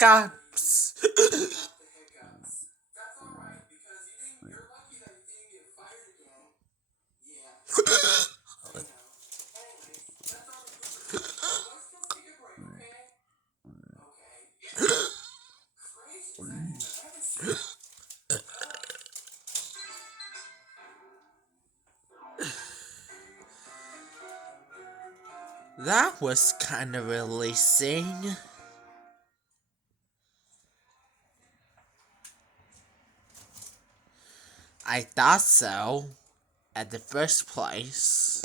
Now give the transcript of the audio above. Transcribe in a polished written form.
Hiccups. That was kind of releasing. I thought so, at the first place.